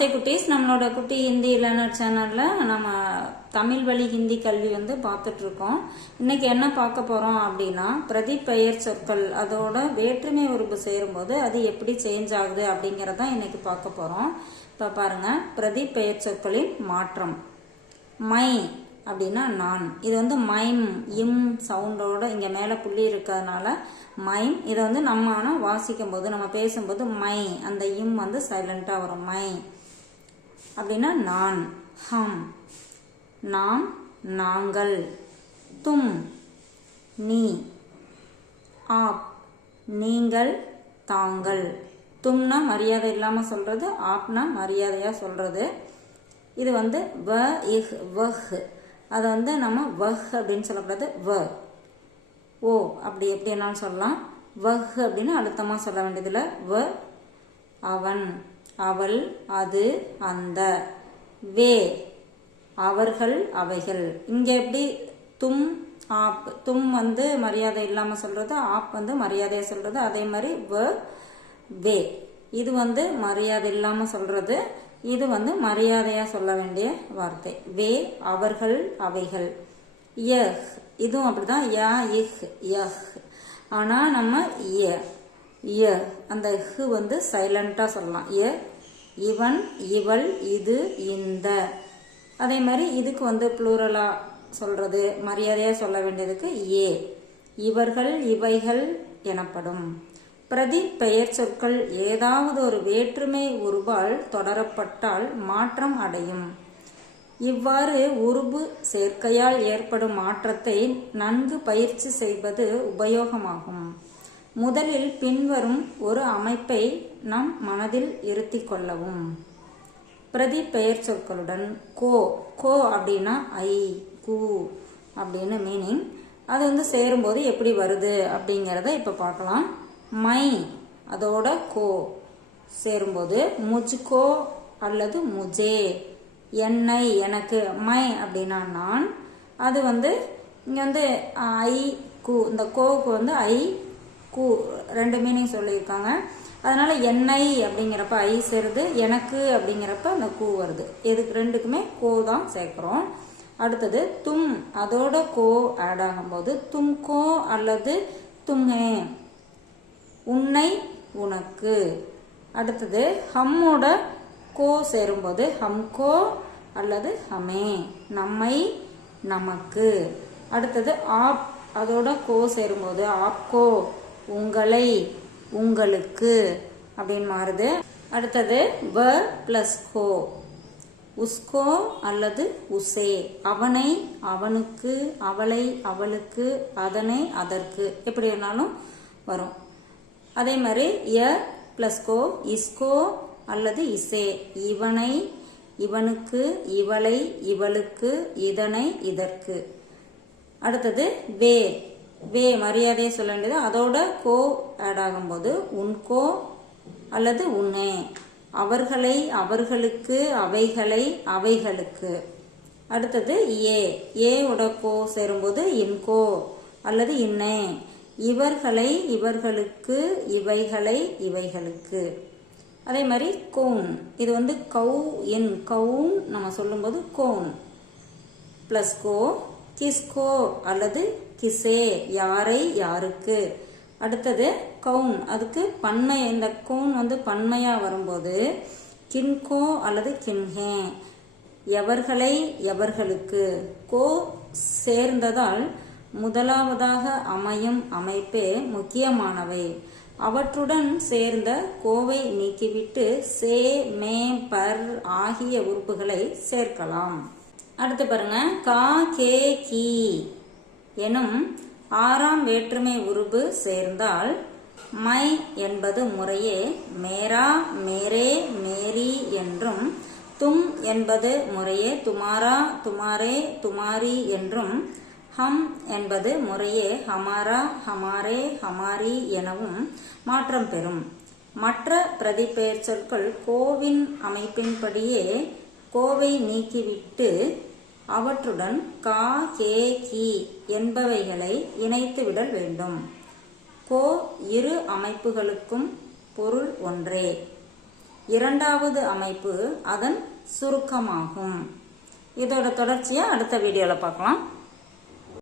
நமஸ்தே குட்டீஸ். நம்மளோட குட்டி ஹிந்தி லேர்னர் சேனலில் நம்ம தமிழ் வழி ஹிந்தி கல்வி வந்து பார்த்துட்ருக்கோம். இன்றைக்கி இன்னைக்கு என்ன பார்க்க போகிறோம் அப்படின்னா பிரதி பெயர் சொற்கள் அதோட வேற்றுமை உறுப்பு சேரும்போது அது எப்படி சேஞ்ச் ஆகுது அப்படிங்கறத இன்னைக்கு பார்க்க போகிறோம் இப்போ பாருங்கள் பிரதி பெயர் சொற்களின் மாற்றம். மை அப்படின்னா நான். இது வந்து மைம் இம் சவுண்டோட இங்கே மேலே புள்ளி இருக்கிறதுனால மைம். இதை வந்து நம்ம ஆனால் வாசிக்கும் போது நம்ம பேசும்போது மை. அந்த இம் வந்து சைலண்ட்டாக வரும். மை. அப்படின்னா நான் ஹம். நாம் நாங்கள். தும் நீ. ஆப் நீங்கள் தாங்கள். தும்னா மரியாதை இல்லாமல் சொல்கிறது ஆப்னா மரியாதையாக சொல்கிறது இது வந்து வ இஹ் வஹ். அதை வந்து நம்ம வஹ் அப்படின்னு சொல்லக்கூடாது வ. ஓ அப்படி எப்படி என்னாலும் சொல்லலாம். வஹ் அப்படின்னு அழுத்தமாக சொல்ல வேண்டியதில் வ அவன். அவள் அது அந்த. வே. அவர்கள் அவைகள். இங்கே எப்படி தும் ஆப் தும் வந்து மரியாதை இல்லாமல் சொல்கிறது ஆப் வந்து மரியாதையை சொல்கிறது அதே மாதிரி வ வே. இது வந்து மரியாதை இல்லாமல் சொல்கிறது இது வந்து மரியாதையாக சொல்ல வேண்டிய வார்த்தை. வே அவர்கள் அவைகள். யஹ். இதுவும் அப்படிதான். யா இஹ் யஹ். ஆனால் நம்ம ய ய. அந்த ஹ் வந்து சைலண்ட்டாக சொல்லலாம். ய இவன் இவள் இது இந்த. அதே மாதிரி இதுக்கு வந்து ப்ளூரலாக சொல்கிறது மரியாதையாக சொல்ல வேண்டியதுக்கு ஏ. இவர்கள் இவைகள் எனப்படும். பிரதி பெயர் சொற்கள் ஏதாவது ஒரு வேற்றுமை உருவால் தொடரப்பட்டால் மாற்றம் அடையும். இவ்வாறு உருபு சேர்க்கையால் ஏற்படும் மாற்றத்தை நன்கு பயிற்சி செய்வது உபயோகமாகும். முதலில் பின்வரும் ஒரு அமைப்பை நம் மனதில் இருத்தி கொள்ளவும். பிரதி பெயர் சொற்களுடன் கோ கோ அப்படின்னா ஐ கு அப்படின்னு மீனிங் அது வந்து சேரும்போது எப்படி வருது அப்படிங்கிறத இப்போ பார்க்கலாம். மை அதோட கோ சேரும்போது முஜ்கோ அல்லது முஜே. என்னை எனக்கு மை அப்படின்னா நான். அது வந்து இங்கே வந்து ஐ கு. இந்த கோவுக்கு வந்து ஐ கு. ரெண்டு மீனிங் சொல்லியிருக்காங்க. அதனால் என்னை அப்படிங்கிறப்ப ஐ சேருது எனக்கு அப்படிங்கிறப்ப அந்த கூ வருது. எதுக்கு ரெண்டுக்குமே கோ தான் சேர்க்குறோம். அடுத்தது தும். அதோட கோ ஆட் ஆகும்போது தும் கோ அல்லது தும்ஹே உன்னை உனக்கு. அடுத்தது ஹம்மோட கோ சேரும்போது ஹம்கோ அல்லது ஹமே. நம்மை நமக்கு. அடுத்தது ஆப். அதோட கோ சேரும்போது ஆப்கோ உங்களை உங்களுக்கு அப்படின்னு மாறுது. அடுத்தது வ பிளஸ் கோ. உஸ்கோ அல்லது உசே. அவனை அவனுக்கு அவளை அவளுக்கு அதனை அதற்கு. எப்படி வேணாலும் வரும். அதே மாதிரி ய பிளஸ் கோ இஸ்கோ அல்லது இசே. இவனை இவனுக்கு இவளை இவளுக்கு இதனை இதற்கு. அடுத்தது வே. வே மரியாதையை சொல்ல வேண்டியது அதோட கோ ஆட் ஆகும்போது உன்கோ அல்லது உன்னே. அவர்களை அவர்களுக்கு அவைகளை அவைகளுக்கு. அடுத்தது ஏ. ஏவோட கோ சேரும்போது இன்கோ அல்லது இன்னே. இவர்களை இவர்களுக்கு இவைகளை இவைகளுக்கு. அதே மாதிரி கோன் இது வந்து கவு இன் கவுன் நம்ம சொல்லும்போது கோன் ப்ளஸ் கோ கிஸ்கோ அல்லது கிசே யாரை யாருக்கு? அடுத்தது கவுன். அதுக்கு பன்மை இந்த கவுன் வந்து பன்மையாக வரும்போது கின்கோ அல்லது கின்ஹே. எவர்களை எவர்களுக்கு? கோ சேர்ந்ததால் முதலாவதாக அமையும் அமைப்பே முக்கியமானவை. அவற்றுடன் சேர்ந்த கோவை நீக்கிவிட்டு சே மே பர் ஆகிய உறுப்புகளை சேர்க்கலாம். அடுத்து பாருங்க. கா கே கி எனும் ஆறாம் வேற்றுமை உருபு சேர்ந்தால் மை என்பது முறையே மேரா மேரே மேரி என்றும் தும் என்பது முறையே துமாரா துமாரே துமாரி என்றும் ஹம் என்பது முறையே ஹமாரா ஹமாரே ஹமாரி எனவும் மாற்றம் பெறும். மற்ற பிரதிபெயர் சொற்கள் கோவின் அமைப்பின்படியே கோவை நீக்கிவிட்டு அவற்றுடன் கா கே கி என்பவைகளை இணைத்துவிடல் வேண்டும். கோ இரு அமைப்புகளுக்கும் பொருள் ஒன்றே. இரண்டாவது அமைப்பு அதன் சுருக்கமாகும். இதோட தொடர்ச்சியை அடுத்த வீடியோவில் பார்க்கலாம்.